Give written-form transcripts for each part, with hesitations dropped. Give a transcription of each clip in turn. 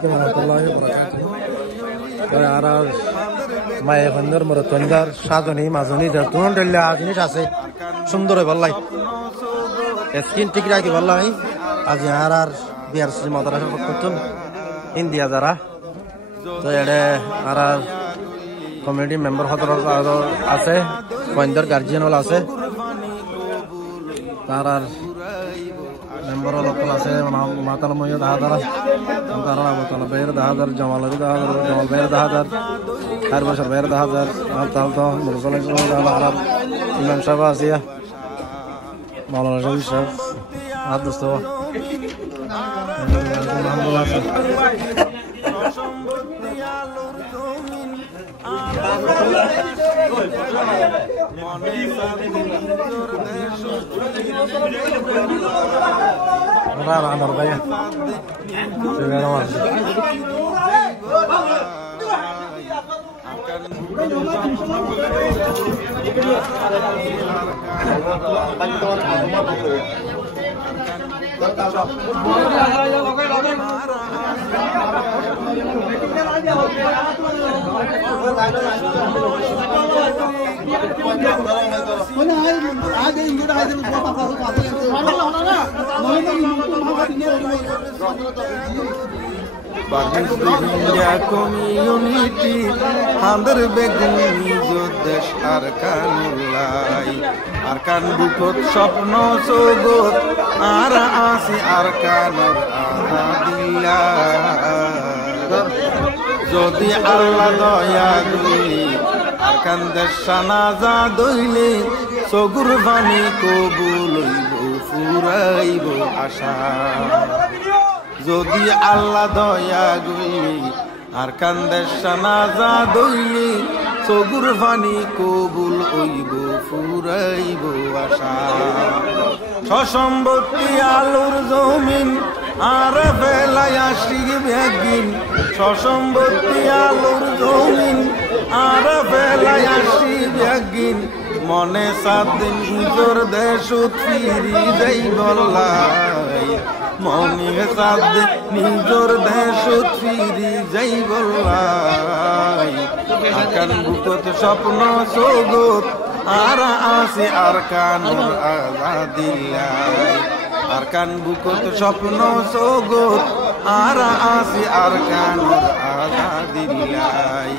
আলাইকুম রহমতুল্লাহি ওয়া বারাকাতুহু আর মায়ে বন্দর মরতন্দার সাজনি মাজনি যতন ডেলা জিনিস আছে সুন্দর ভাল্লাই স্কিন ঠিক রাখি ভাল্লাই আজ আর বিআরসি মাদ্রাসা পক্ষতুন ইন্ডিয়া যারা তো এডে আর কমিউনিটি মেম্বার হতর আছে বন্দর গার্জিয়ান হল আছে তার আর মেম্বার লোকল আছে মাতাল ময় 10,000 তারা মাতাল বের 10,000 জামাল 10,000 জামাল বের 10,000 আর বছর বের 10,000 আর তাল তো মুরসাল আরব ইমাম সাহেব আসিয়া মাওলানা শরীফ সাহেব আর দোস্ত Anar banyak. Segala macam. community handar begni jodesh arkan bukot sopno sogot ara asi arkanur ahadillah jodi Allah doya duli arkan deshanaza doile sogur vani kobul hoibo furaibo asha যদি আল্লাহ দয়া গুলি আর কান্দের শানাজা দইলি সগুর ফানি কবুল হইব ফুরাইব আশা সসম্পত্তি আলুর জমিন আর ফেলাই আসি ব্যাগিন সসম্পত্তি আলুর জমিন আর ফেলাই আসি ব্যাগিন মনে সাদিন নিজর দেশ ফিরি যাই বললাই মনে সাদিন নিজর দেশ ফিরি যাই বললাই আকান বুকত স্বপ্ন সোগত আর আসি আর কানুর আজাদিল্লাই আর কান বুকত স্বপ্ন সোগত আর আসি আর কানুর আজাদিল্লাই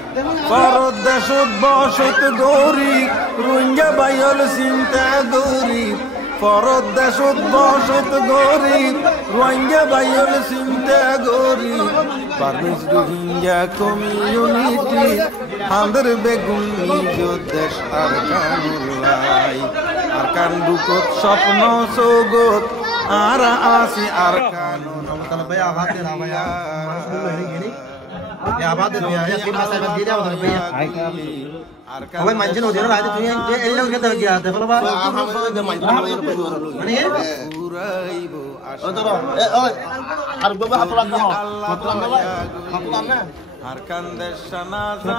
পরদেশত বসত গরি রুঙ্গা বাইল চিন্তা গরি পরদেশত বসত গরি রুঙ্গা বাইল চিন্তা গরি পারমিস রোহিঙ্গা কমিউনিটি হাঁদের বেগুন নিজ দেশ আর কানুল্লাই আর কান বুকত স্বপ্ন সোগত আর আসি আর কানুর ya abad dunia ya sih masa abad dia udah banyak apa manjen udah ada tuh yang elang kita lagi ada kalau apa ada manjen mana ya oh tuh harus bawa hatulan hatulannya harkan deshanaza